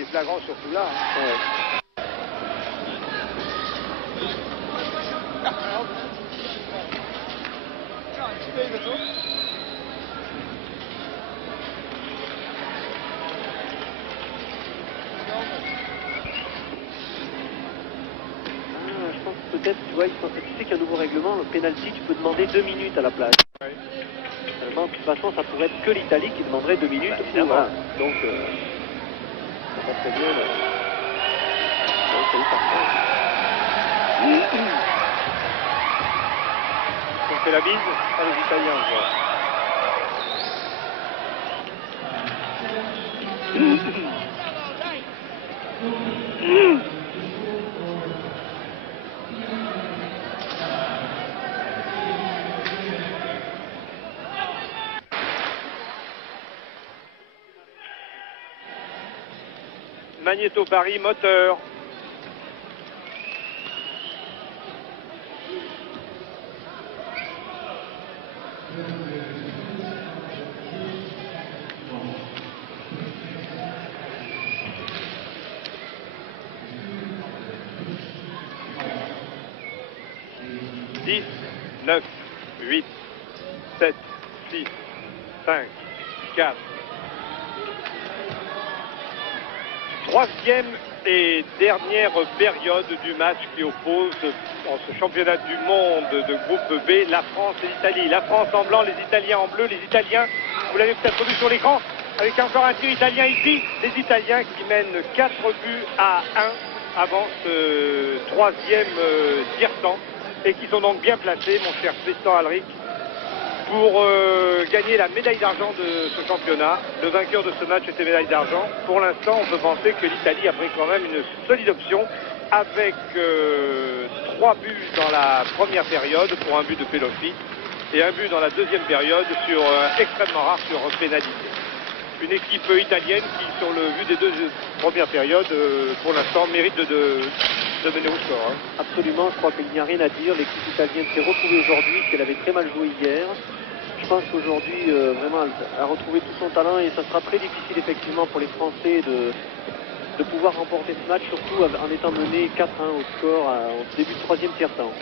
qui est flagrant surtout là. Hein. Ouais. Je pense que peut-être, tu vois, tu sais qu'il y a un nouveau règlement, le penalty, tu peux demander 2 minutes à la place. Ouais. De toute façon, ça pourrait être que l'Italie qui demanderait 2 minutes. Bah, voilà. Donc, ça va très bien. Là. Donc, c'est parfait. On fait la bise à les Italiens, je vois. Magnéto Paris, moteur. Dix, 9, 8, 7, 6, 5, 4. Troisième et dernière période du match qui oppose en ce championnat du monde de groupe B la France et l'Italie. La France en blanc, les Italiens en bleu. Les Italiens, vous l'avez peut-être vu sur l'écran, avec encore un tir italien ici. Les Italiens qui mènent 4 buts à 1 avant ce troisième tiers-temps et qui sont donc bien placés, mon cher Tristan Alric, pour gagner la médaille d'argent de ce championnat. Le vainqueur de ce match était médaille d'argent. Pour l'instant, on peut penser que l'Italie a pris quand même une solide option avec 3 buts dans la première période pour un but de Peloffi et un but dans la deuxième période sur extrêmement rare sur pénalité. Une équipe italienne qui, sur le vu des 2 premières périodes, pour l'instant, mérite de mener au score. Hein. Absolument, je crois qu'il n'y a rien à dire. L'équipe italienne s'est retrouvée aujourd'hui, qu'elle avait très mal joué hier. Je pense qu'aujourd'hui, vraiment, elle a retrouvé tout son talent et ça sera très difficile, effectivement, pour les Français de pouvoir remporter ce match, surtout en étant mené 4-1 au score au début du troisième tiers-temps.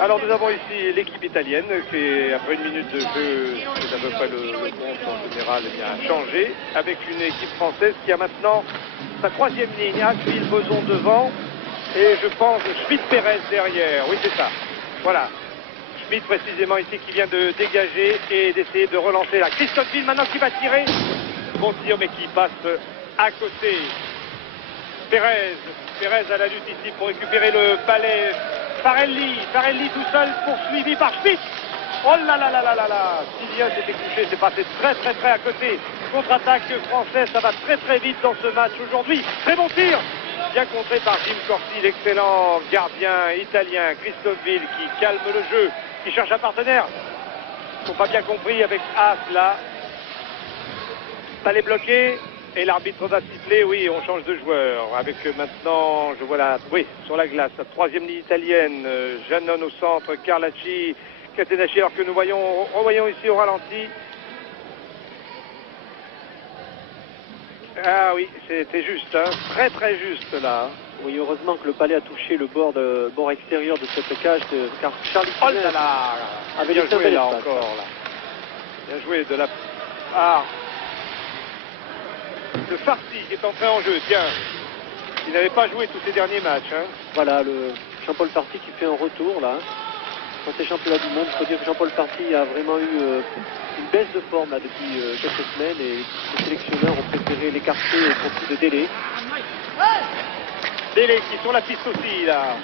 Alors nous avons ici l'équipe italienne qui, après une minute de jeu, c'est à peu près le compte en général, a changé, avec une équipe française qui a maintenant sa troisième ligne, Achille Boson devant, et je pense Schmitt-Pérez derrière, oui c'est ça, voilà. Schmitt précisément ici qui vient de dégager et d'essayer de relancer la Christophe Ville maintenant qui va tirer, bon tir mais qui passe à côté. Pérez à la lutte ici pour récupérer le palais. Farelli tout seul poursuivi par Schmitt. Oh là là là là là là, Sylvia s'était couché, c'est passé très à côté. Contre-attaque française, ça va très vite dans ce match aujourd'hui. Très bon tir, bien contré par Jim Corsi, l'excellent gardien italien Christophe Ville qui calme le jeu, qui cherche un partenaire. Ils sont pas bien compris avec As là. Palais bloqué. Et l'arbitre va siffler, oui, on change de joueur. Avec maintenant, je vois là, oui, sur la glace, la troisième ligne italienne, Janone au centre, Carlacci, Catenacci, alors que nous revoyons ici au ralenti. Ah oui, c'était juste, hein, très juste là. Oui, heureusement que le palais a touché le bord extérieur de cette cage, car Charlie oh là là, avait bien joué là espace. encore. Là. Bien joué de la... Ah, le Farsi est entré en jeu, tiens. Il n'avait pas joué tous ces derniers matchs. Hein. Voilà, le Jean-Paul Farsi qui fait un retour là. Dans ces championnats du monde, il faut dire que Jean-Paul Farsi a vraiment eu une baisse de forme là, depuis quelques semaines et les sélectionneurs ont préféré l'écarter au profit de Délé. Délé qui est sur la piste aussi là.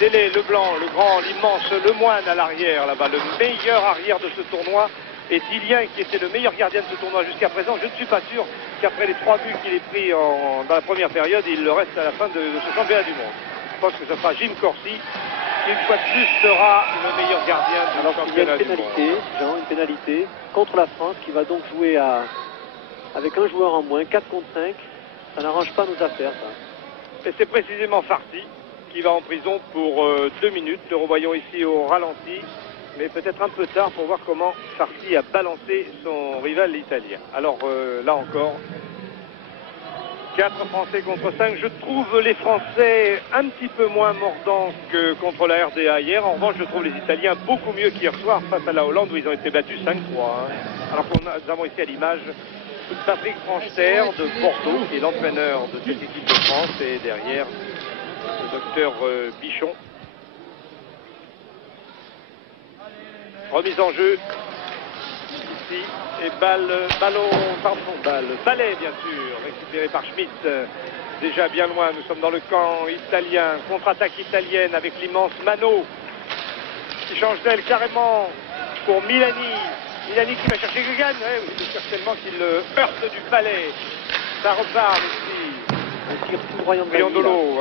Délé, le blanc, le grand, l'immense, le moine à l'arrière là-bas, le meilleur arrière de ce tournoi. Et Tilien qui était le meilleur gardien de ce tournoi jusqu'à présent, je ne suis pas sûr qu'après les 3 buts qu'il ait pris dans la première période, il le reste à la fin de ce championnat du monde. Je pense que ce sera Jim Corsi qui une fois de plus sera le meilleur gardien du championnat du monde. Il y a une pénalité, Jean, une pénalité contre la France qui va donc jouer avec un joueur en moins, 4 contre 5. Ça n'arrange pas nos affaires ça. Et c'est précisément Farsi qui va en prison pour 2 minutes. Le revoyons ici au ralenti. Mais peut-être un peu tard pour voir comment Farsi a balancé son rival italien. Alors là encore, 4 Français contre 5. Je trouve les Français un petit peu moins mordants que contre la RDA hier. En revanche, je trouve les Italiens beaucoup mieux qu'hier soir face à la Hollande où ils ont été battus 5-3. Alors que nous avons ici à l'image Patrick Franchter de Bordeaux, qui est l'entraîneur de cette équipe de France, et derrière le docteur Bichon. Remise en jeu ici et ballet bien sûr, récupéré par Schmitt, déjà bien loin. Nous sommes dans le camp italien, contre-attaque italienne avec l'immense Mano qui change d'aile carrément pour Milani. Milani qui va chercher Gugan, c'est certainement qu'il heurte du palais. Ça repart ici. Un tir foudroyant de Briandolo,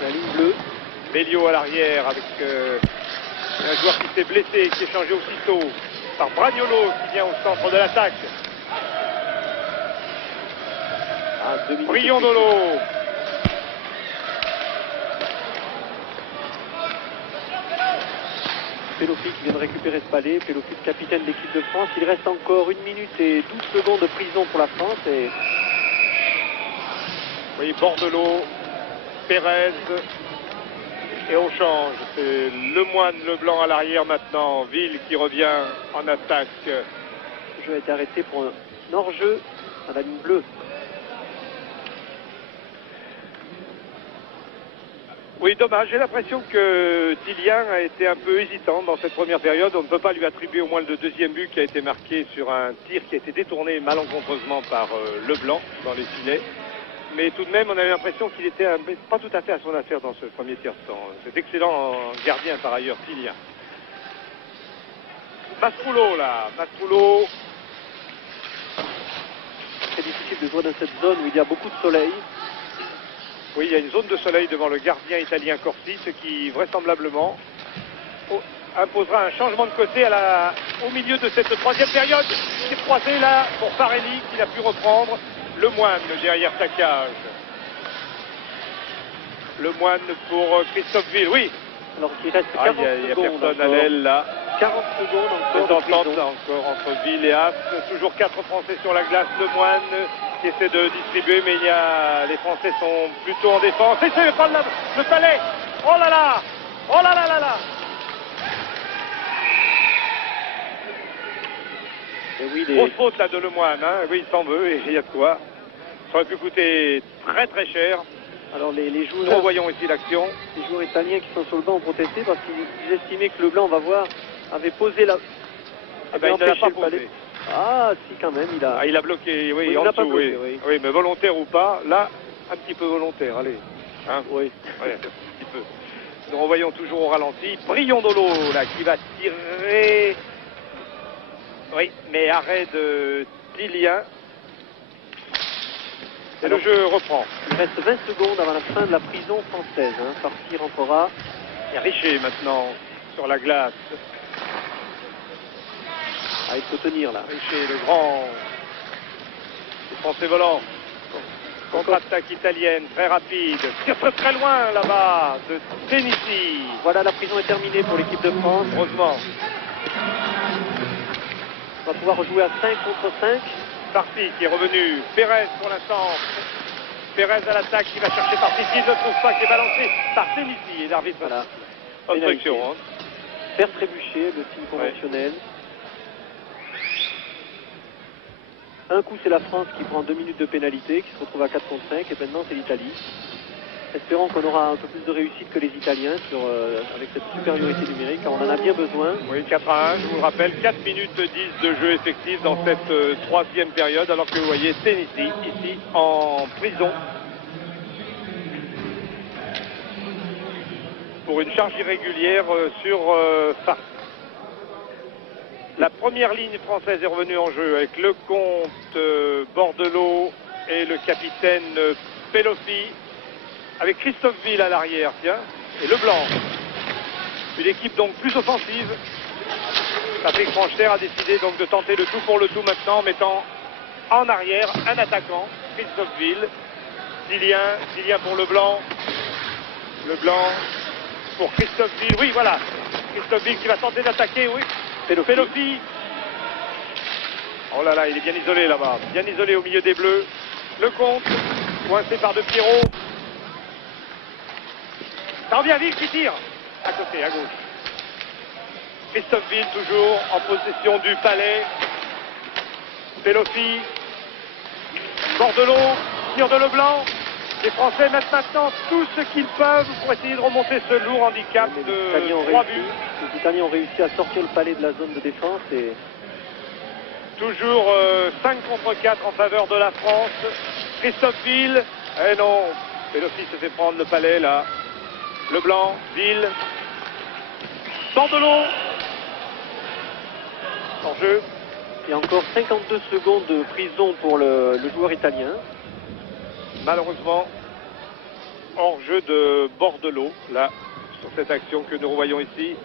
la ligne bleue. Bellio à l'arrière avec un joueur qui s'est blessé, qui est changé aussitôt par Bragnolo qui vient au centre de l'attaque. Briandolo. Pelofi qui vient de récupérer ce palais. Pelofi, capitaine de l'équipe de France. Il reste encore 1 minute et 12 secondes de prison pour la France. Et... Oui, Bordelot, Pérez. Et on change. C'est Lemoine, Leblanc à l'arrière maintenant. Ville qui revient en attaque. Le jeu a été arrêté pour un hors-jeu à la ligne bleue. Oui, dommage. J'ai l'impression que Tillian a été un peu hésitant dans cette première période. On ne peut pas lui attribuer au moins le deuxième but qui a été marqué sur un tir qui a été détourné malencontreusement par Leblanc dans les filets. Mais tout de même, on avait l'impression qu'il était pas tout à fait à son affaire dans ce premier tiers-temps. C'est excellent gardien par ailleurs, Tillian. Mastrullo là, Mastrullo. C'est difficile de jouer dans cette zone où il y a beaucoup de soleil. Oui, il y a une zone de soleil devant le gardien italien Corsi, ce qui vraisemblablement imposera un changement de côté au milieu de cette troisième période. Il est croisé là pour Farelli qui a pu reprendre. Lemoine derrière sa cage. Lemoine pour Christophe Ville, oui. Alors qu'il reste 40 secondes. Il n'y a personne à l'aile là. 40 secondes encore. Des ententes encore entre Ville et As. Toujours 4 Français sur la glace. Lemoine qui essaie de distribuer, mais les Français sont plutôt en défense. Et c'est le palais. Oh là là. Oh là là là là. Et oui, grosse faute là de Lemoine, oui, il s'en veut et il y a de quoi. Ça aurait pu coûter très très cher. Alors les joueurs, nous revoyons ici l'action. Les joueurs italiens qui sont sur le banc ont protesté parce qu'ils estimaient que Leblanc, on va voir, avait posé la... il ne l'a pas posé. Ah si, quand même, il a bloqué, oui, en dessous, bloqué, oui, mais volontaire ou pas, là, un petit peu volontaire, allez. Oui. Ouais, un petit peu. Nous revoyons toujours au ralenti. Briandolo, là, qui va tirer... Oui, mais arrêt de Tillian. Et le jeu reprend. Il reste 20 secondes avant la fin de la prison française. Parti rentrera. Il y a Richer maintenant sur la glace. Il faut tenir là. Richer, le grand. Le Français volant. Contre-attaque italienne, très rapide. Tire très très loin là-bas de Tennessee. Voilà, la prison est terminée pour l'équipe de France. Heureusement. On va pouvoir rejouer à 5 contre 5. Parti qui est revenu. Pérez pour l'instant. Pérez à l'attaque qui va chercher Parti. Il ne trouve pas, qui est balancé par Tennessee. Et l'arbitre, voilà. Obstruction. Faire trébucher, le signe conventionnel. Un coup, c'est la France qui prend 2 minutes de pénalité, qui se retrouve à 4 contre 5. Et maintenant, c'est l'Italie. Espérons qu'on aura un peu plus de réussite que les Italiens avec cette supériorité numérique, car on en a bien besoin. Oui, 4-1, je vous le rappelle, 4 minutes 10 de jeu effectif dans cette troisième période, alors que vous voyez Tennessee ici en prison pour une charge irrégulière sur Farc. La première ligne française est revenue en jeu avec Lecomte, Bordelot et le capitaine Pelofi. Avec Christophe Ville à l'arrière, tiens, et Leblanc. Une équipe donc plus offensive. Patrick Franchter a décidé donc de tenter le tout pour le tout maintenant, en mettant en arrière un attaquant, Christophe Ville. Tillian pour Leblanc. Leblanc pour Christophe Ville. Oui, voilà. Christophe Ville qui va tenter d'attaquer, oui. Pelofi. Oh là là, il est bien isolé là-bas. Bien isolé au milieu des Bleus. Lecomte. Coincé par De Piero. Ça revient vite qui tire. À côté, à gauche. Christophe Ville toujours en possession du palais. Pelofi. Bordelot. Tire de Leblanc. Les Français mettent maintenant tout ce qu'ils peuvent pour essayer de remonter ce lourd handicap de 3 buts. Les Italiens ont réussi à sortir le palais de la zone de défense et... Toujours 5 contre 4 en faveur de la France. Christophe Ville. Eh non, Pelofi se fait prendre le palais là. Leblanc, Ville. Bordelot. En jeu. Et encore 52 secondes de prison pour le joueur italien. Malheureusement, hors jeu de Bordelot, là, sur cette action que nous revoyons ici.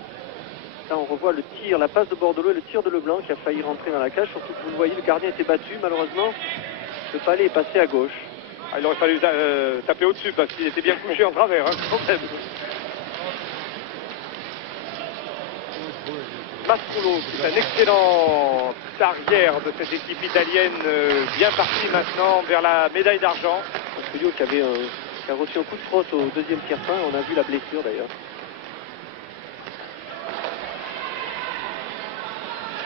Là, on revoit le tir, la passe de Bordelot et le tir de Leblanc qui a failli rentrer dans la cage. Surtout que vous le voyez, le gardien était battu. Malheureusement, le palais est passé à gauche. Ah, il aurait fallu taper au-dessus parce qu'il était bien couché en travers, hein, quand même. Mastroullo, c'est un excellent arrière de cette équipe italienne, bien parti maintenant vers la médaille d'argent. Mastroullo qui a reçu un coup de frotte au deuxième tir-fin, on a vu la blessure d'ailleurs.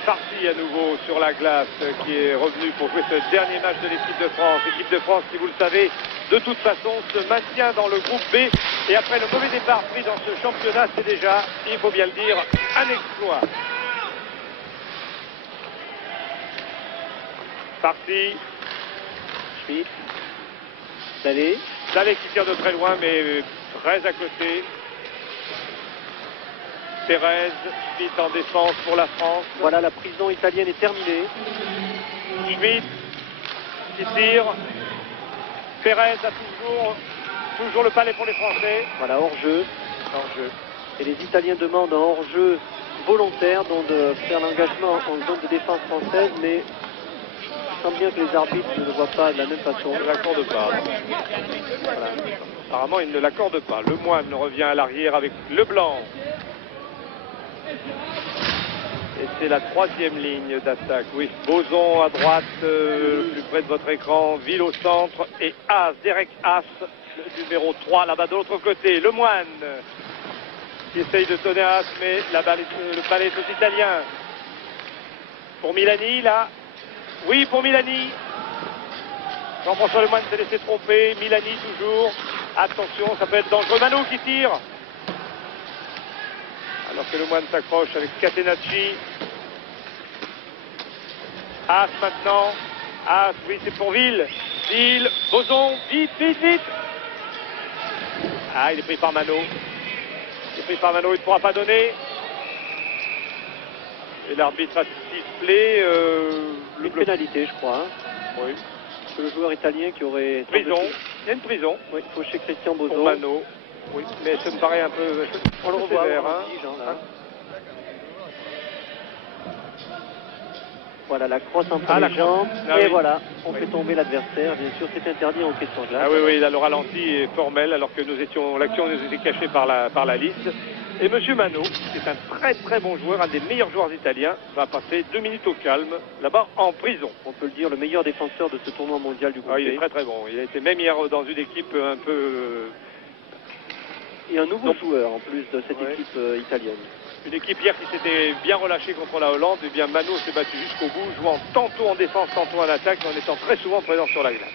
Parti à nouveau sur la glace, qui est revenu pour jouer ce dernier match de l'équipe de France. L'équipe de France qui, vous le savez, de toute façon se maintient dans le groupe B. Et après le mauvais départ pris dans ce championnat, c'est déjà, il faut bien le dire, un exploit. Parti. Schmitt. Dalé. Dalé qui tire de très loin, mais très à côté. Pérez, Schmitt en défense pour la France. Voilà, la prison italienne est terminée. Schmitt qui tire. Pérez a toujours le palais pour les Français. Voilà, hors-jeu. Hors-jeu. Et les Italiens demandent un hors-jeu volontaire, donc de faire l'engagement en zone de défense française, mais je sens bien que les arbitres ne le voient pas de la même façon. Ils ne l'accordent pas. Voilà. Apparemment, ils ne l'accordent pas. Le Moine revient à l'arrière avec Leblanc. Et c'est la troisième ligne d'attaque. Oui, Boson à droite, plus près de votre écran, Ville au centre et As, Derek As, le numéro 3 là-bas de l'autre côté. Le Moine qui essaye de sonner As, mais la balle le palais est aux Italiens. Pour Milani, là. Oui, pour Milani. Jean-François Lemoine s'est laissé tromper. Milani toujours. Attention, ça peut être dangereux. Mano qui tire. Alors que Lemoine s'accroche avec Catenacci. As maintenant. As, oui, c'est pour Ville. Ville, Boson, vite, vite, vite. Ah, il est pris par Mano. Il est pris par Mano, il ne pourra pas donner. Et l'arbitre a sifflé. Une pénalité, je crois. Hein. Oui. C'est le joueur italien qui aurait... Prison. Il y a une prison. Oui, il faut chez Christian Boson. Pour Mano. Oui, mais ça me paraît un peu... On le revoit, sévère, hein. Là. Voilà, la crosse entre les jambes. Et voilà, on fait tomber l'adversaire. Bien sûr, c'est interdit en question de glace. Ah oui, oui, là, le ralenti est formel, alors que l'action nous était cachée par la liste. Et M. Mano, qui est un très très bon joueur, un des meilleurs joueurs italiens, va passer 2 minutes au calme, là-bas en prison. On peut le dire, le meilleur défenseur de ce tournoi mondial du groupe. Ah, il est très très bon. Il a été même hier dans une équipe un peu... Et un nouveau joueur en plus de cette équipe italienne. Une équipe hier qui s'était bien relâchée contre la Hollande. Et bien Mano s'est battu jusqu'au bout, jouant tantôt en défense, tantôt en attaque, en étant très souvent présent sur la glace.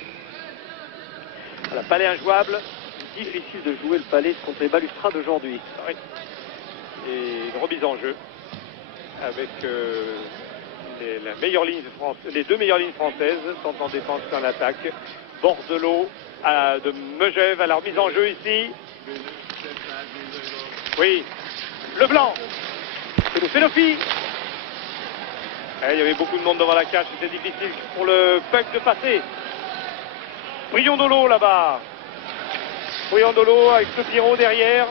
Voilà, palais injouable. Difficile de jouer le palais contre les balustrades aujourd'hui. Oui. Et une remise en jeu avec les deux meilleures lignes françaises, tant en défense qu'en attaque. Bordelot de Megève à la remise en jeu ici. Oui. Leblanc. C'est le Pelofi. Il y avait beaucoup de monde devant la cage, c'était difficile pour le puck de passer. Briondolo là-bas. Briondolo avec ce Pierrot derrière.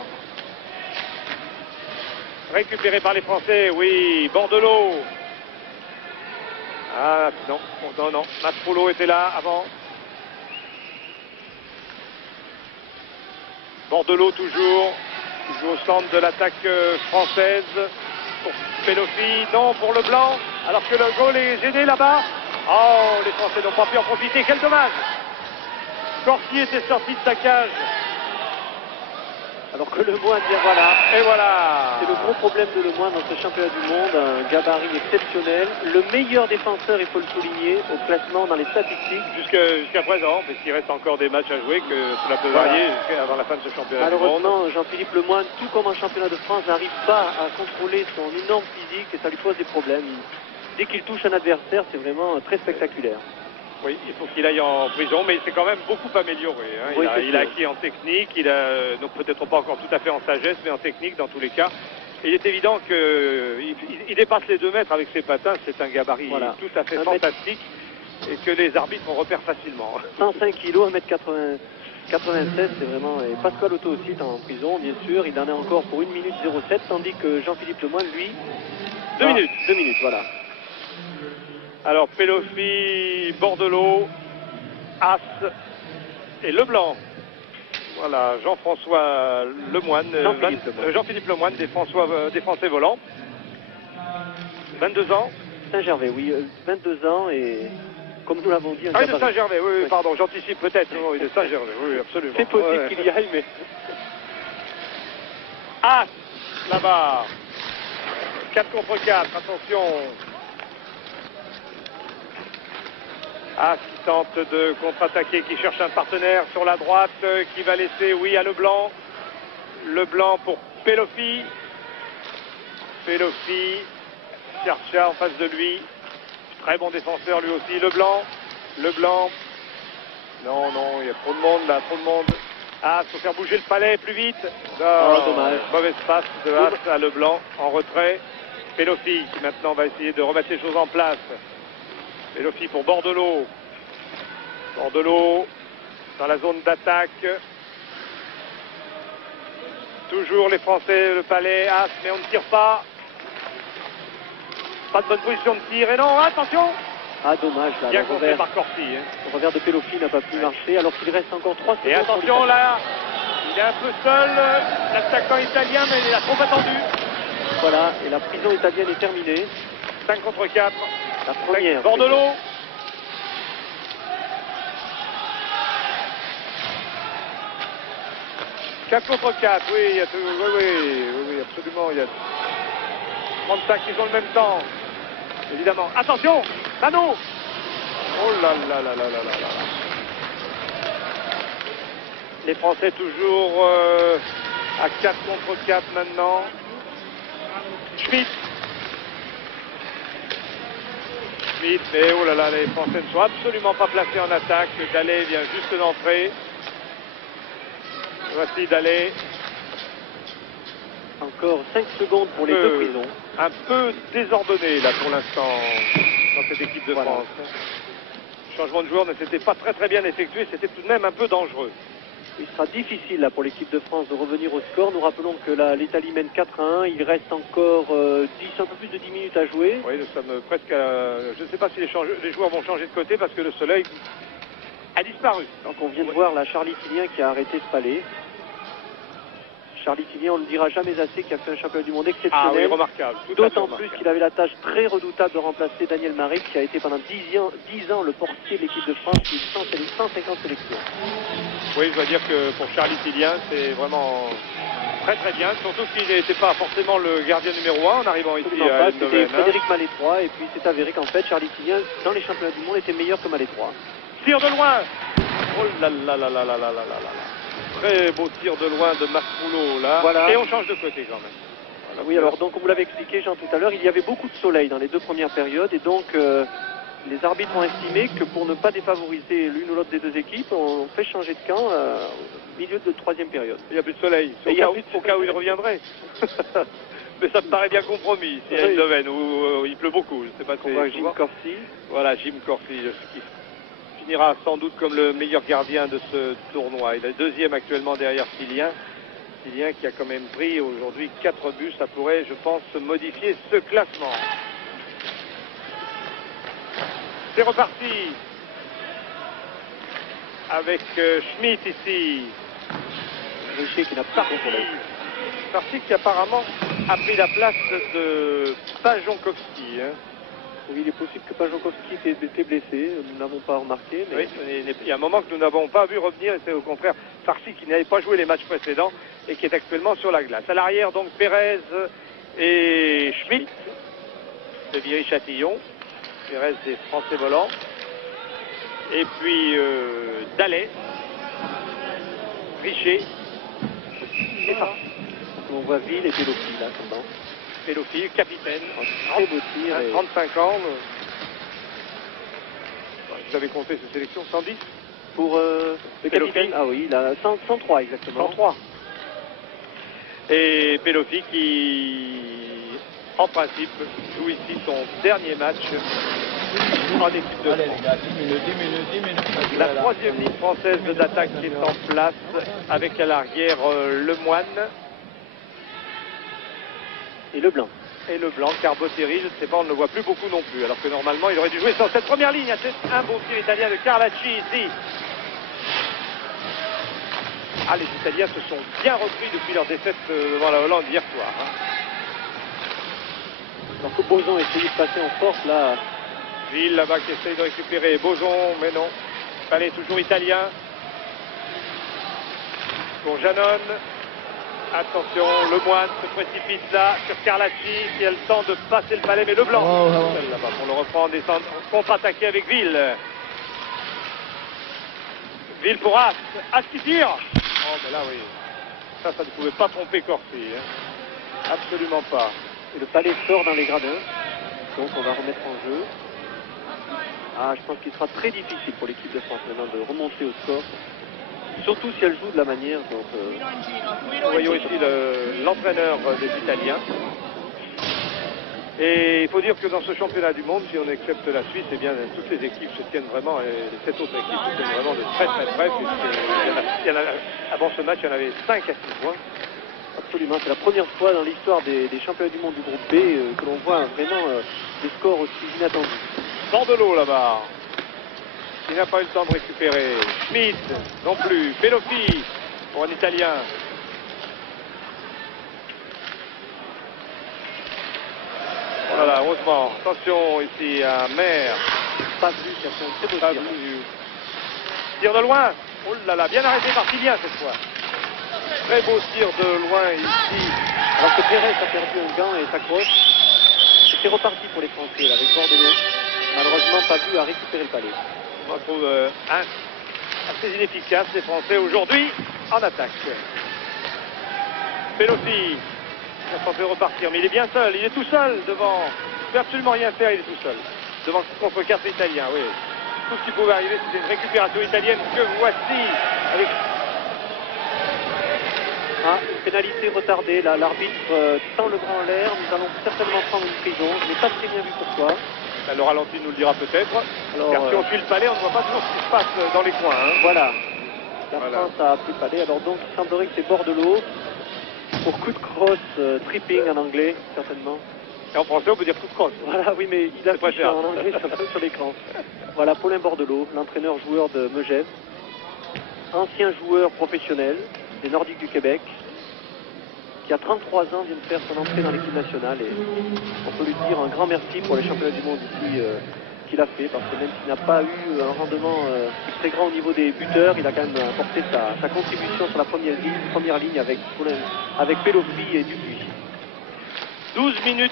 Récupéré par les Français, oui, Bordelot. Ah non, non, non, Mastroullo était là avant. Bordelot toujours au centre de l'attaque française. Pour Pelofi, non, pour Leblanc, alors que le goal est gêné là-bas. Oh, les Français n'ont pas pu en profiter, quel dommage. Corsi était sorti de sa cage. Alors que Lemoine, bien voilà. Et voilà. C'est le gros problème de Lemoine dans ce championnat du monde, un gabarit exceptionnel. Le meilleur défenseur, il faut le souligner, au classement dans les statistiques. Jusqu'à présent, parce qu'il reste encore des matchs à jouer, que cela peut varier avant la fin de ce championnat du monde. Malheureusement, Jean-Philippe Lemoine, tout comme en championnat de France, n'arrive pas à contrôler son énorme physique et ça lui pose des problèmes. Dès qu'il touche un adversaire, c'est vraiment très spectaculaire. Oui, il faut qu'il aille en prison, mais il s'est quand même beaucoup amélioré. Hein. Oui, il a acquis en technique, il a donc peut-être pas encore tout à fait en sagesse, mais en technique dans tous les cas. Et il est évident qu'il dépasse les 2 mètres avec ses patins, c'est un gabarit tout à fait fantastique et que les arbitres repèrent facilement. 105 kg, 1m96, c'est vraiment... Et Pascal Otto aussi est en prison, bien sûr, il en est encore pour 1 minute 07, tandis que Jean-Philippe Lemoine, lui... 2 minutes. 2 minutes, voilà. Alors, Pelofi, Bordelot, As et Leblanc. Voilà, Jean-François Lemoine, Jean-Philippe Lemoine, des Français volants. 22 ans. Saint-Gervais, oui, 22 ans et comme nous l'avons dit... Ah, de Saint-Gervais, oui, pardon, j'anticipe peut-être. Oui, de Saint-Gervais, oui, absolument. C'est possible qu'il y aille, mais... As, là-bas. 4 contre 4, attention. As qui tente de contre-attaquer, qui cherche un partenaire sur la droite, qui va laisser, oui, à Leblanc. Leblanc pour Pelofi. Pelofi, Chercha en face de lui. Très bon défenseur lui aussi, Leblanc. Leblanc. Non, il y a trop de monde là, trop de monde. As, faut faire bouger le palais plus vite. Oh, dommage. Mauvaise passe de As à Leblanc en retrait. Pelofi qui maintenant va essayer de remettre les choses en place. Pelofi pour Bordelot. Bordelot dans la zone d'attaque. Toujours les Français, le palais, As, mais on ne tire pas. Pas de bonne position de tir. Et non, attention! Ah, dommage, là. Bien contré par Corsi. Hein. Le revers de Pelofi n'a pas pu marcher, alors qu'il reste encore 3 secondes. Et attention, là, il est un peu seul, l'attaquant italien, mais il a trop attendu. Voilà, et la prison italienne est terminée. 5 contre 4. La première. Bordelot. « 4 contre 4, oui, il y a tout, oui, absolument, il y a 35 qui ont le même temps, évidemment. Attention, Mano. Oh là là là là là là là. Les Français toujours à 4 contre 4 maintenant. Schmitt, mais oh là là, les Français ne sont absolument pas placés en attaque. Dallet vient juste d'entrer. Voici Dallet. Encore 5 secondes pour les deux prisons. Un peu désordonné là pour l'instant dans cette équipe de France. Le changement de joueur ne s'était pas très bien effectué, c'était tout de même un peu dangereux. Il sera difficile là pour l'équipe de France de revenir au score. Nous rappelons que l'Italie mène 4-1. Il reste encore un peu plus de 10 minutes à jouer. Oui, nous sommes presque à... Je ne sais pas si les joueurs vont changer de côté parce que le soleil a disparu. Donc on vient de voir là Charlie Tillien qui a arrêté ce palais. Charlie Tillien, on ne le dira jamais assez, qui a fait un championnat du monde exceptionnel. Ah oui, remarquable. D'autant plus qu'il avait la tâche très redoutable de remplacer Daniel Marek, qui a été pendant 10 ans le portier de l'équipe de France, qui a 150 sélections. Oui, je dois dire que pour Charlie Tillien, c'est vraiment très bien. Surtout qu'il n'était pas forcément le gardien numéro 1 en arrivant ici à Eindhoven. C'était Frédéric Malétroit, et puis c'est avéré qu'en fait, Charlie Tillien, dans les championnats du monde, était meilleur que Malétroit. Tir de loin. Oh là là là là là là là là là. Très beau tir de loin de Mastroulot là. Voilà. Et on change de côté quand même. Voilà, oui, alors donc, comme vous l'avez expliqué, Jean, tout à l'heure, il y avait beaucoup de soleil dans les 2 premières périodes, et donc les arbitres ont estimé que pour ne pas défavoriser l'une ou l'autre des 2 équipes, on fait changer de camp au milieu de 3e période. Il n'y a plus de soleil, au cas où il reviendrait. Mais ça me paraît bien compromis ici à Eindhoven où il pleut beaucoup. Je ne sais pas si on voit Jim Corsi. Voilà, Jim Corsi, qui finira sans doute comme le meilleur gardien de ce tournoi. Il est 2e actuellement derrière Tillien. Tillien qui a quand même pris aujourd'hui 4 buts. Ça pourrait, je pense, modifier ce classement. C'est reparti avec Schmitt ici. Richer qui n'a pas contrôlé. Parti qui apparemment a pris la place de Pajonkowski. Hein. Oui, il est possible que Pajonkowski était blessé, nous n'avons pas remarqué. Mais... Oui, il y a un moment que nous n'avons pas vu revenir, et c'est au contraire Farsi qui n'avait pas joué les matchs précédents et qui est actuellement sur la glace. À l'arrière, donc, Pérez et Schmitt de Viry-Châtillon. Pérez des Français volants. Et puis Dallet, Richer et Farsi. On voit Ville et Pelosi là, pendant. Pelosi, capitaine, Très beau tir. 35 ans. Vous avez compté ses sélections, 110 pour le capitaine. Ah oui, il a 103 exactement. 103. Et Pelosi qui, en principe, joue ici son dernier match en équipe de France. Les gars, 10 minutes. La troisième ligne française d'attaque qui est en place avec à l'arrière Lemoine. Et Leblanc. Et Leblanc, car Botteri, je ne sais pas, on ne le voit plus beaucoup non plus. Alors que normalement, il aurait dû jouer sur cette première ligne. C'est un beau tir italien de Carlacci ici. Ah, les Italiens se sont bien repris depuis leur défaite devant la Hollande hier soir. Alors que Boson essayait de passer en force là. Ville là-bas qui essaye de récupérer Boson, mais non. Palais toujours italien. Pour Janon. Attention, Lemoine se précipite là sur Carlacci qui a le temps de passer le palais, mais Leblanc là-bas pour le reprendre, descendre, contre-attaquer avec Ville. Ville pour As. As qui tire. Oh, mais là, oui. Ça ne pouvait pas tromper Corsi. Absolument pas. Et le palais sort dans les gradins. Donc on va remettre en jeu. Ah, je pense qu'il sera très difficile pour l'équipe de France maintenant de remonter au score. Surtout si elle joue de la manière dont... Nous voyons ici l'entraîneur des Italiens. Et il faut dire que dans ce championnat du monde, si on accepte la Suisse, eh bien toutes les équipes se tiennent vraiment, et les 7 autres équipes se tiennent vraiment de très très près, avant ce match, il y en avait 5 à 6 points. Absolument, c'est la première fois dans l'histoire des championnats du monde du groupe B que l'on voit vraiment des scores aussi inattendus. Sort de l'eau là-bas. Il n'a pas eu le temps de récupérer. Schmitt non plus. Pelosi pour un Italien. Oh là là, heureusement. Attention ici à Mer. Pas vu, qui a fait un très beau tir. Tir de loin. Oh là là, bien arrêté par Tilien cette fois. Très beau tir de loin ici. Alors que Pérez a perdu un gant et s'accroche. C'était reparti pour les Français là, avec Bordelot. Malheureusement pas vu à récupérer le palais. On retrouve assez inefficace les Français aujourd'hui en attaque. Pelosi il a tenté de repartir, mais il est bien seul, il est tout seul devant. Il ne peut absolument rien faire, il est tout seul. Devant contre 4 Italiens, oui. Tout ce qui pouvait arriver, c'était une récupération italienne que voici. Avec... Ah, une pénalité retardée, là, l'arbitre tend le bras en l'air, nous allons certainement prendre une prison, je n'ai pas très bien vu pourquoi. Le ralenti nous le dira peut-être. Car si on suit le palais, on ne voit pas toujours ce qui se passe dans les coins. Voilà. La France a pris le palais. Alors donc, il semblerait que c'est Bordelot. Pour coup de crosse, tripping en anglais, certainement. Et en français, on peut dire coup de crosse. Voilà, oui, mais il affiche en anglais sur l'écran. Voilà, Paulin Bordelot, l'entraîneur-joueur de Megève. Ancien joueur professionnel des Nordiques du Québec, qui a 33 ans, vient de faire son entrée dans l'équipe nationale. Et on peut lui dire un grand merci pour les championnats du monde ici qu'il a fait, parce que même s'il n'a pas eu un rendement très grand au niveau des buteurs, il a quand même apporté sa contribution sur la première ligne avec Pelosi et Dupuis. 12 minutes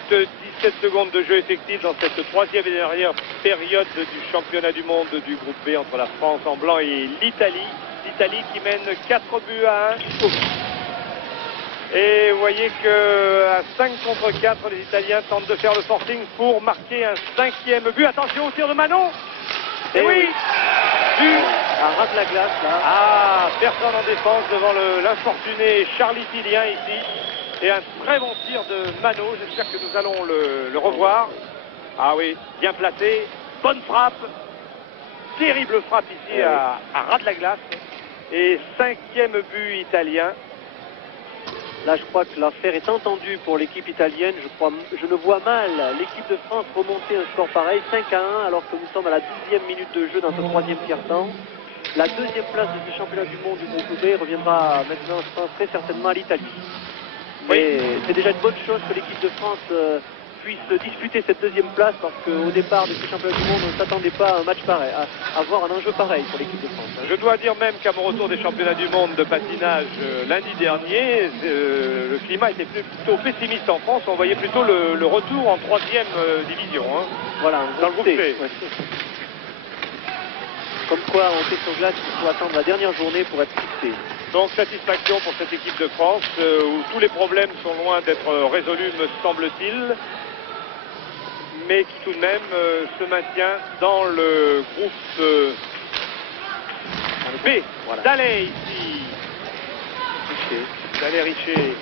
17 secondes de jeu effectif dans cette troisième et dernière période du championnat du monde du groupe B entre la France en blanc et l'Italie. L'Italie qui mène 4 buts à 1. Et vous voyez qu'à 5 contre 4, les Italiens tentent de faire le forcing pour marquer un 5e but. Attention au tir de Manon. Et oui, à ras de la glace là. Ah, personne en défense devant l'infortuné Charlie Tilien ici. Et un très bon tir de Mano. J'espère que nous allons le revoir. Ah oui, bien placé. Bonne frappe. Terrible frappe ici à ras de la glace. Et 5e but italien. Là, je crois que l'affaire est entendue pour l'équipe italienne. Je ne vois mal l'équipe de France remonter un score pareil, 5-1, alors que nous sommes à la 10e minute de jeu dans ce troisième tiers-temps. La deuxième place de ce championnat du monde du groupe B reviendra maintenant, je pense, très certainement à l'Italie. Mais c'est déjà une bonne chose que l'équipe de France puisse disputer cette deuxième place, parce qu'au départ de ce championnat du monde, on ne s'attendait pas à un match pareil, à voir un enjeu pareil pour l'équipe de France. Je dois dire même qu'à mon retour des championnats du monde de patinage lundi dernier, le climat était plutôt pessimiste en France. On voyait plutôt le retour en 3e division. Hein, voilà, dans le groupe C. Ouais. Comme quoi, on sait sur glace qu'il faut attendre la dernière journée pour être fixé. Donc satisfaction pour cette équipe de France où tous les problèmes sont loin d'être résolus, me semble-t-il, mais qui tout de même se maintient dans le groupe B. Voilà. Dallet ici. Dallet Richer.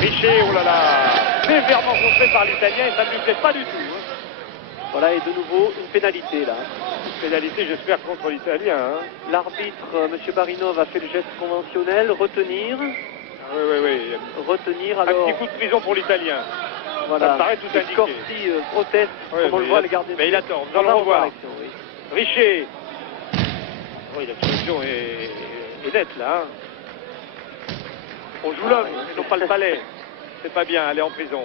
Richer, oh là là, sévèrement contré par l'Italien et ça ne lui plaît pas du tout. Hein. Voilà, et de nouveau, une pénalité là. Pénalité, j'espère, contre l'Italien. Hein. L'arbitre, M. Barinov, a fait le geste conventionnel, retenir. Oui. Retenir, alors... Un petit coup de prison pour l'Italien. Voilà. Ça me paraît tout indiqué. Corsi proteste, comme on le voit, le gardien. Mais il attend, nous allons revoir. Oui. Richer. Oui, la situation est nette, là. Hein. On joue l'homme, mais non pas le palais. C'est pas bien, aller en prison.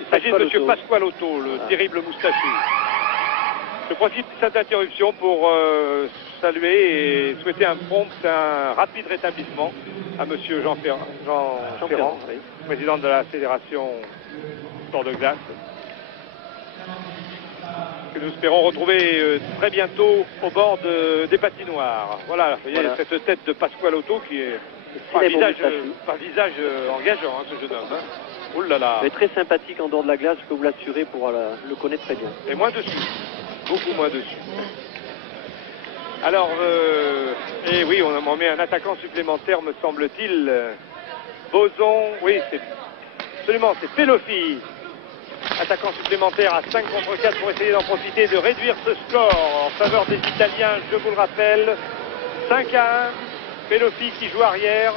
Il s'agit de M. Pasqualotto, le terrible moustachu. Je profite de cette interruption pour saluer et souhaiter un rapide rétablissement à M. Jean Ferrand, oui, président de la Fédération Sport de glace, que nous espérons retrouver très bientôt au bord des patinoires. Voilà, vous voyez cette tête de Pasqualotto qui est par visage engageant, hein, ce jeune homme. Hein. Ouh là là. Il est très sympathique en dehors de la glace, je peux vous l'assurer, pour le connaître très bien. Et moins dessus. Beaucoup moins dessus. Alors, et oui, on en met un attaquant supplémentaire, me semble-t-il. Boson, oui, c'est absolument, c'est Pelofi. Attaquant supplémentaire à 5 contre 4 pour essayer d'en profiter, de réduire ce score en faveur des Italiens, je vous le rappelle. 5-1, Pelofi qui joue arrière.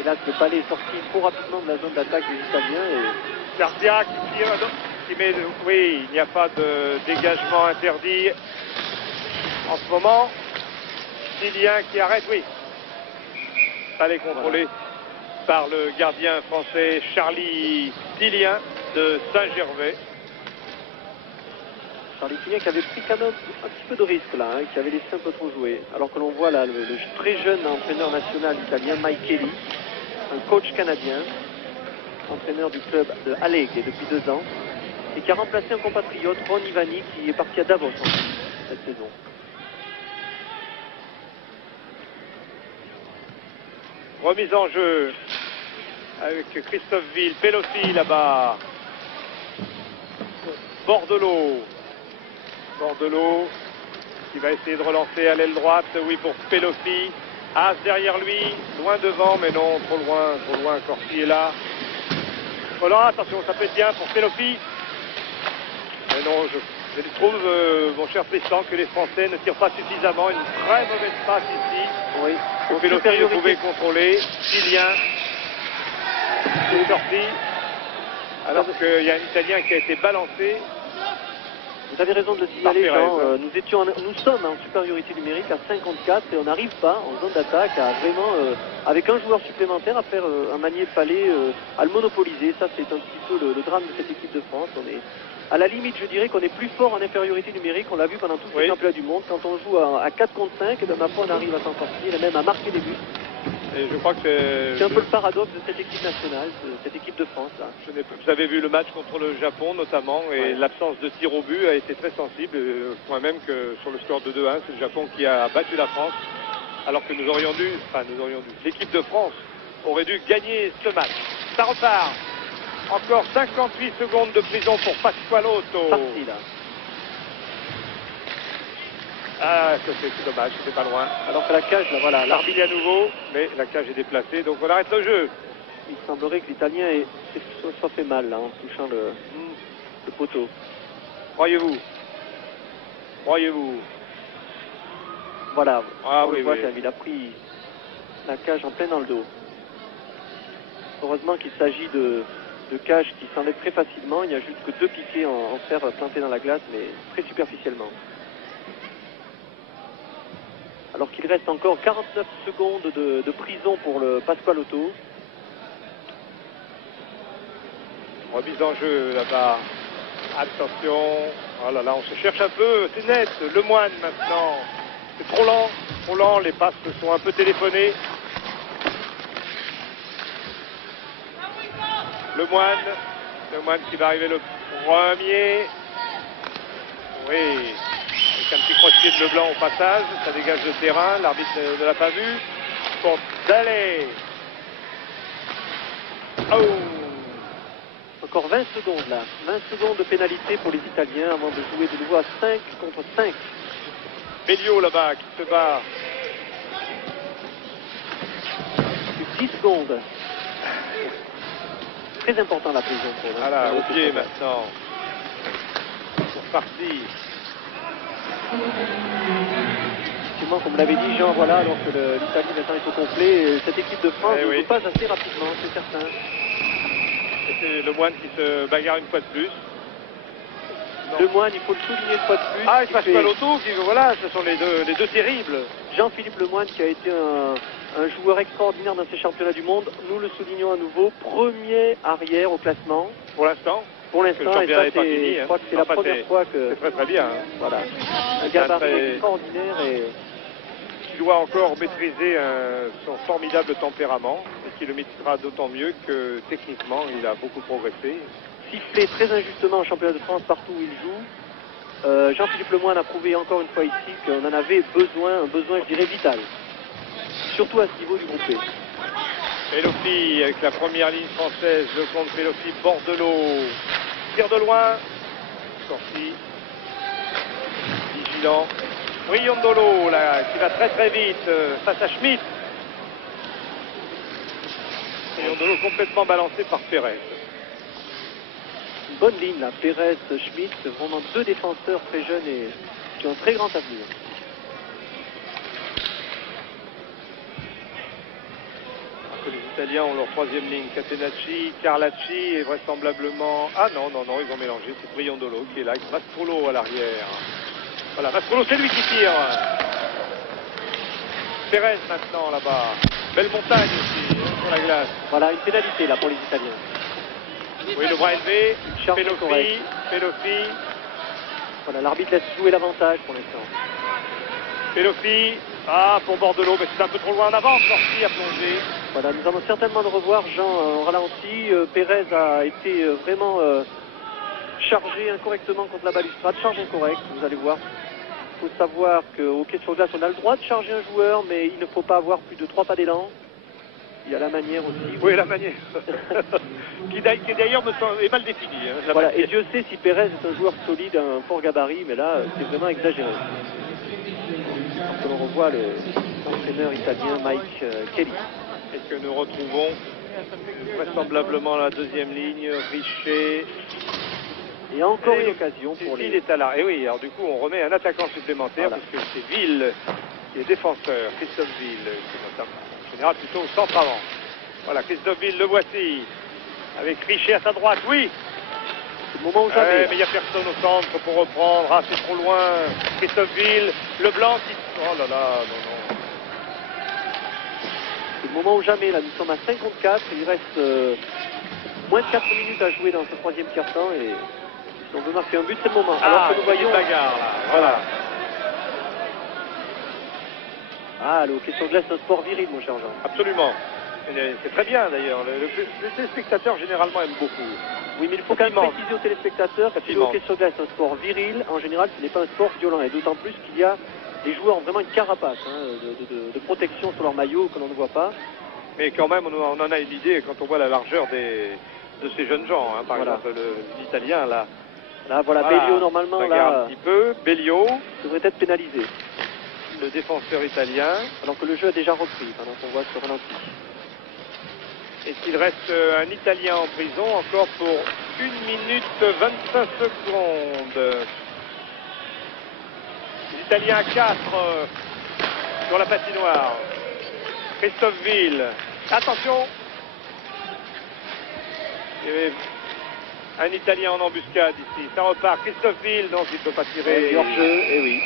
Et là, le palais est sorti trop rapidement de la zone d'attaque des Italiens. Et... Garcia qui met... Oui, il n'y a pas de dégagement interdit en ce moment. Tilien qui arrête, oui. Palais contrôlé par le gardien français Charlie Tilien de Saint-Gervais. Charlie Tilien qui avait pris quand même un petit peu de risque là, hein, qui avait laissé un peu trop jouer. Alors que l'on voit là le très jeune entraîneur national italien, Mike Kelly, un coach canadien, entraîneur du club de Halle depuis 2 ans, et qui a remplacé un compatriote, Ron Ivani, qui est parti à Davos cette saison. Remise en jeu avec Christophe Ville, Pelofi là-bas. Bordelot qui va essayer de relancer à l'aile droite, oui, pour Pelofi. As derrière lui, loin devant, mais non, trop loin, Corsi est là. Voilà, attention, ça peut être bien pour Pelofi. Mais non, je trouve, mon cher Pestan, que les Français ne tirent pas suffisamment. Une très mauvaise passe ici. Oui. Pelofi ne pouvait contrôler. Tilien est sorti. Alors qu'il y a un Italien qui a été balancé. Vous avez raison de le signaler, Jean. Nous sommes en supériorité numérique à 54 et on n'arrive pas en zone d'attaque à vraiment, avec un joueur supplémentaire, à faire un manier-palais, à le monopoliser. Ça, c'est un petit peu le drame de cette équipe de France. On est à la limite, je dirais qu'on est plus fort en infériorité numérique. On l'a vu pendant tous les championnats du monde. Quand on joue à 4 contre 5, et bien, ma foi, on arrive à s'en sortir et même à marquer des buts. Et je crois que c'est un peu le paradoxe de cette équipe nationale, de cette équipe de France. Là. Vous avez vu le match contre le Japon notamment, et l'absence de tir au but a été très sensible, au point même que sur le score de 2-1, c'est le Japon qui a battu la France, alors que l'équipe de France aurait dû gagner ce match. Ça repart. Encore 58 secondes de prison pour Pasqualotto. Parti là. Ah, c'est dommage, c'était pas loin. Alors que la cage, là, voilà. L'arbitre à nouveau, mais la cage est déplacée, donc on arrête le jeu. Il semblerait que l'Italien soit fait mal, là, en touchant le poteau. Croyez-vous. Voilà. Ah, on le voit, il a pris la cage en plein dans le dos. Heureusement qu'il s'agit de cages qui s'enlèvent très facilement. Il n'y a juste que 2 piquets en fer plantés dans la glace, mais très superficiellement. Alors qu'il reste encore 49 secondes de prison pour le Pasqualotto. Remise en jeu là-bas. Attention. Oh là là, on se cherche un peu. C'est net. Lemoine maintenant. C'est trop lent. Trop lent. Les passes sont un peu téléphonées. Lemoine qui va arriver le premier. Oui. Avec un petit croche-pied de Leblanc au passage. Ça dégage le terrain. L'arbitre ne l'a pas vu. Pour d'aller. Oh. Encore 20 secondes là. 20 secondes de pénalité pour les Italiens avant de jouer de nouveau à 5 contre 5. Belliot là-bas qui se bat. 10 secondes. Très important la prison pour eux. Voilà, au pied maintenant. C'est parti. Effectivement, comme l'avait dit Jean, voilà, alors que l'Italie maintenant est au complet, cette équipe de France ne oui. joue pas assez rapidement, c'est certain. Et c'est Lemoine qui se bagarre une fois de plus. Lemoine, il faut le souligner une fois de plus. Ah, il passe pas l'auto, voilà, ce sont les deux terribles. Jean-Philippe Lemoine qui a été un joueur extraordinaire dans ces championnats du monde, nous le soulignons à nouveau, premier arrière au classement. Pour l'instant. Pour l'instant, et ça, je crois que c'est la première fois que... C'est très très bien. Hein. Voilà. Un gabarit extraordinaire et... Qui doit encore maîtriser son formidable tempérament, et qui le maîtrisera d'autant mieux que techniquement, il a beaucoup progressé. Sifflé très injustement en championnat de France partout où il joue. Jean-Philippe Lemoine a prouvé encore une fois ici qu'on en avait besoin, un besoin, je dirais, vital. Surtout à ce niveau du groupe B. Pelofi avec la première ligne française, le compte Pelofi, Bordelot, tire de loin, sorti, vigilant, Briondolo là, qui va très très vite face à Schmitt. Briondolo complètement balancé par Pérez. Une bonne ligne là, Pérez, Schmitt, vraiment deux défenseurs très jeunes et qui ont un très grand avenir. Les Italiens ont leur troisième ligne, Catenacci, Carlacci et vraisemblablement... Ah non, ils ont mélangé, c'est Briondolo qui est là, avec Mascolo à l'arrière. Voilà, Mascolo, c'est lui qui tire. Pérez maintenant là-bas. Belle montagne aussi, sur la glace. Voilà, une pénalité là pour les Italiens. Oui, le bras élevé, Pelofi. Voilà, l'arbitre laisse jouer l'avantage pour l'instant. Pelofi, pour Bordelot, mais c'est un peu trop loin en avant, sorti à plonger. Voilà, nous allons certainement le revoir, Jean, en ralenti. Pérez a été vraiment chargé incorrectement contre la balustrade, charge incorrecte, vous allez voir. Il faut savoir qu'au hockey sur glace, on a le droit de charger un joueur, mais il ne faut pas avoir plus de 3 pas d'élan. Il y a la manière aussi. Oui, la manière. qui d'ailleurs est mal définie. Hein, voilà, et Dieu sait si Pérez est un joueur solide, un fort gabarit, mais là, c'est vraiment exagéré. On revoit l'entraîneur italien Mike Kelly. Et que nous retrouvons vraisemblablement la deuxième ligne, Richer. Et encore une occasion pour Ville est à l'arrêt. Et oui, alors du coup, on remet un attaquant supplémentaire, voilà. Puisque c'est Ville qui est défenseur, Christophe Ville, qui est en général plutôt au centre avant. Voilà, Christophe Ville, le voici, avec Richer à sa droite, oui. C'est le moment où jamais. Mais il n'y a personne au centre pour reprendre. Ah, c'est trop loin. Christophe Ville, Leblanc qui... Oh là là, non. C'est le moment où jamais, là, nous sommes à 54, il reste moins de 4 minutes à jouer dans ce troisième quart-temps et si on veut marquer un but, c'est le moment. Alors que nous voyons... bagarre, là. Voilà. Ah, le hockey sur glace, c'est un sport viril, mon cher Jean. Absolument. C'est très bien, d'ailleurs. Les téléspectateurs, généralement, aiment beaucoup. Oui, mais il faut quand même préciser aux téléspectateurs que le hockey sur glace est un sport viril. En général, ce n'est pas un sport violent. Et d'autant plus qu'il y a des joueurs ont vraiment une carapace de protection sur leur maillot que l'on ne voit pas. Mais quand même, on en a une idée quand on voit la largeur de ces jeunes gens. Hein. Par exemple, l'Italien, là. Là, voilà, Belliot, normalement, là... un petit peu. Belliot devrait être pénalisé. Le défenseur italien. Alors que le jeu a déjà repris, pendant qu'on voit ce ralenti. Et qu'il reste un Italien en prison encore pour 1 minute 25 secondes. L'Italien à 4 sur la patinoire. Christophe Ville. Attention. Il y avait un Italien en embuscade ici. Ça repart. Christophe Ville, donc il ne peut pas tirer. Hors-jeu, et oui.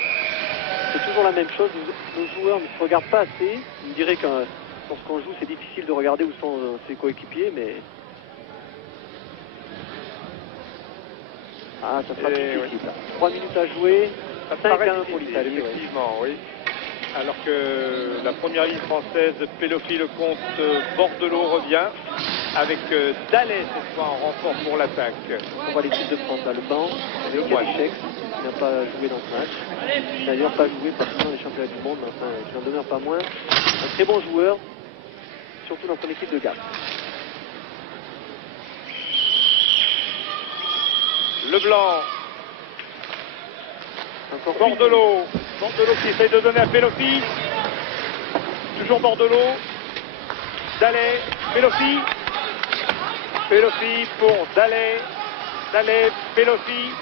C'est toujours la même chose. Nos joueurs ne se regardent pas assez. On me dirait que lorsqu'on joue, c'est difficile de regarder où sont ses coéquipiers, mais... Ah, ça sera difficile. Oui. 3 minutes à jouer. Ça me paraît 5-1 pour difficile, l'Italie. effectivement, oui. Alors que la première ligne française, Pelofi, Lecomte, Bordelot revient avec Dallet cette fois en renfort pour l'attaque. On voit l'équipe de France là, le banc, avec Erichek, qui n'a pas joué dans ce match. Il n'a d'ailleurs pas joué pratiquement dans les championnats du monde, mais enfin, il n'en demeure pas moins. Un très bon joueur, surtout dans son équipe de garde. Leblanc. Encore Bordelot. Bordelot qui essaye de donner à Pelofi. Toujours Bordelot. Dallet. Pelofi. Pelofi pour Dallet. Dallet. Pelofi.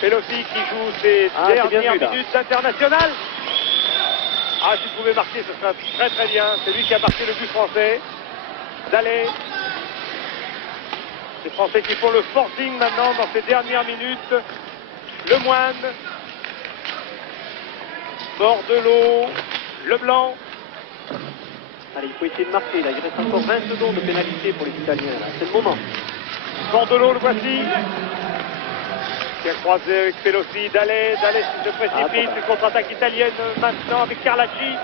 Pelofi qui joue ses dernières minutes internationales. Ah, s'il pouvait marquer, ce serait très très bien. C'est lui qui a marqué le but français. Dallet. Les Français qui font le forcing maintenant dans ces dernières minutes. Lemoine. Bordelot. Leblanc. Allez, il faut essayer de marquer. Là. Il reste encore 20 secondes de pénalité pour les Italiens. C'est le moment. Bordelot, le voici. Qui a croisé avec Pelosi. Dallet se précipite. Une contre-attaque italienne maintenant avec Carlacci.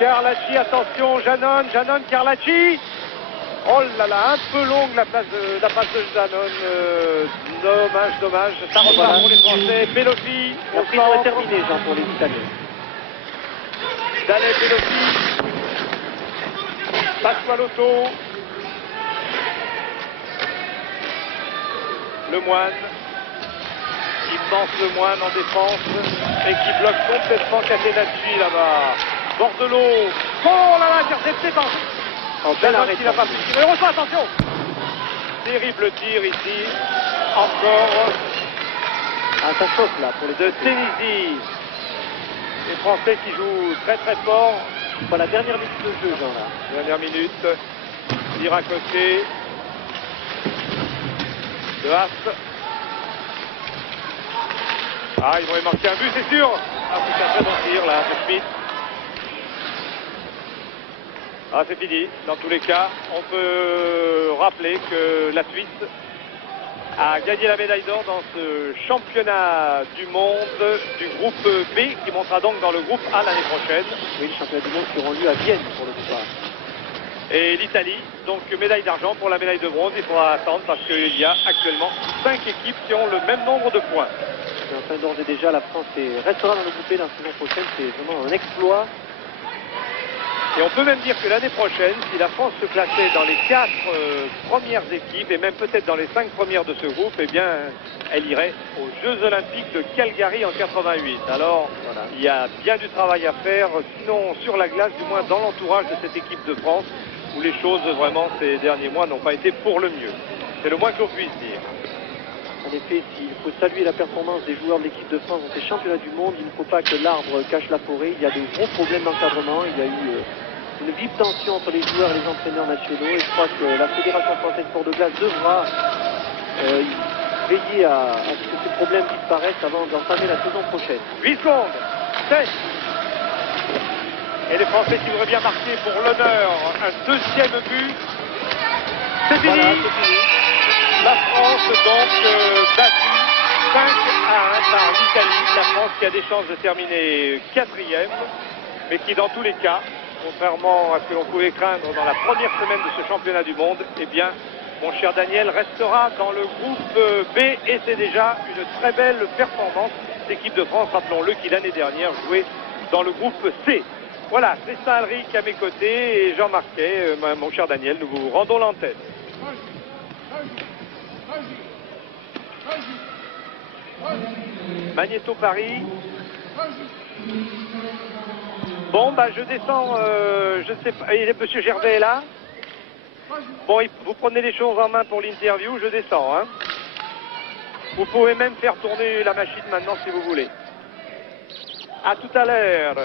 Carlacci, attention. Janon, Carlacci. Oh là là, un peu longue la passe de Janon. Dommage. Ça repart pour les Français. Pelosi. La prise est terminée, Jean, pour les Italiens. Dallet, Pelosi. Pasqualotto. Lemoine. Immense Lemoine en défense. Et qui bloque complètement Catenacci là-bas. Bordelot. Oh là là, intercepté par... Janon qui n'a pas pu tirer. Heureusement, attention. Terrible tir ici. Encore. Ah, ça chauffe là pour les de Tunisie. Les Français qui jouent très très fort. Pas la dernière minute de jeu, Jean, là. Dernière minute. Tir à côté. De Haas. Ah, ils vont y marquer un but, c'est sûr. Ah, c'est un très bon tir là, de Schmitt. Ah, c'est fini. Dans tous les cas, on peut rappeler que la Suisse a gagné la médaille d'or dans ce championnat du monde du groupe B qui montera donc dans le groupe A l'année prochaine. Oui, le championnat du monde qui auront lieu à Vienne pour le groupe A. Et l'Italie, donc médaille d'argent pour la médaille de bronze. Il faudra attendre parce qu'il y a actuellement 5 équipes qui ont le même nombre de points. Et enfin, d'ores et déjà, la France restera dans le groupe B la saison prochaine. C'est vraiment un exploit. Et on peut même dire que l'année prochaine, si la France se plaçait dans les 4 premières équipes, et même peut-être dans les 5 premières de ce groupe, eh bien, elle irait aux Jeux Olympiques de Calgary en 88. Alors, voilà, il y a bien du travail à faire, sinon sur la glace, du moins dans l'entourage de cette équipe de France, où les choses, vraiment, ces derniers mois n'ont pas été pour le mieux. C'est le moins que l'on puisse dire. En effet, s'il faut saluer la performance des joueurs de l'équipe de France dans ces championnats du monde, il ne faut pas que l'arbre cache la forêt. Il y a de gros problèmes d'encadrement. Il y a eu une vive tension entre les joueurs et les entraîneurs nationaux. Et je crois que la Fédération française sport de glace devra veiller à ce que ces problèmes disparaissent avant d'entamer la saison prochaine. 8 secondes, 7. Et les Français qui voudraient bien marquer pour l'honneur un deuxième but. C'est fini. Voilà, c'est fini. La France donc battue 5-1 par l'Italie. La France qui a des chances de terminer 4e, mais qui dans tous les cas, contrairement à ce que l'on pouvait craindre dans la première semaine de ce championnat du monde, eh bien, mon cher Daniel, restera dans le groupe B et c'est déjà une très belle performance. L'équipe de France, rappelons-le, qui l'année dernière jouait dans le groupe C. Voilà, Tristan Alric à mes côtés et Jean Marquet, mon cher Daniel, nous vous rendons l'antenne. Magnéto Paris. Bon, bah je descends, je ne sais pas, et monsieur Gervais est là. Bon, vous prenez les choses en main pour l'interview, je descends. Hein. Vous pouvez même faire tourner la machine maintenant si vous voulez. À tout à l'heure.